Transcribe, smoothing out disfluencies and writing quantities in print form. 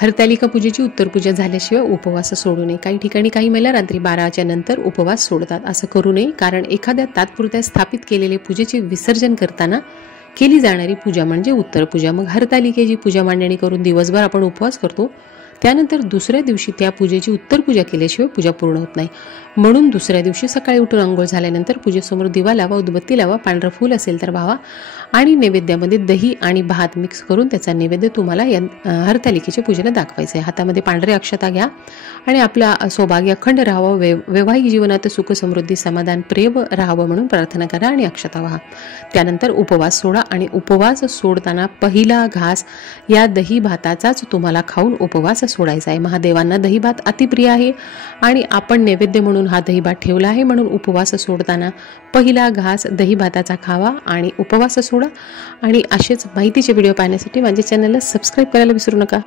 हरतालिका पूजेची उत्तर पूजा झाल्याशिवाय उपवास सोडू नये। काही ठिकाणी काही महिला रात्री 12च्या नंतर उपवास सोडतात। असं करू नये, कारण एखाद्या तात्पुरत्या स्थापित केलेले पूजेचे विसर्जन करताना केली जाणारी पूजा म्हणजे उत्तर पूजा। मग हरतालिकेची पूजा मांडणी करून दिवसभर आपण उपवास करतो, त्यानंतर दुसऱ्या दिवशी त्या पूजेची उत्तर पूजा केल्याशिवाय पूजा पूर्ण होत नाही। म्हणून दुसऱ्या दिवशी सकाळी उठून अंघोळ झाल्यानंतर पूजेसमोर दिवा लावा, उदबत्ती लावा, पांढरं फूल असेल तर वाहा आणि नैवेद्यामध्ये दही आणि भात मिक्स करून त्याचा नैवेद्य तुम्हाला या हरतालिकेच्या पूजेला दाखवायचा आहे। हातामध्ये पांढरे अक्षता घ्या आणि आपला सौभाग्य अखंड राहावं, वैवाहिक जीवनात सुख समृद्धी समाधान प्रेम राहावं म्हणून प्रार्थना करा आणि अक्षता वाहा। त्यानंतर उपवास सोडा आणि उपवास सोडताना पहिला घास या दही भाताचाच तुम्हाला खाऊन उपवास सोडायचा आहे। महादेवांना दही भात अतिप्रिय आहे आणि आपण नैवेद्य म्हणून हा दही भात ठेवला आहे, म्हणून उपवास सोडताना पहिला घास दही भाताचा खावा आणि उपवास सोडा। आणि असेच माहितीचे व्हिडिओ पाहण्यासाठी माझ्या चॅनलला सबस्क्राईब करायला विसरू नका।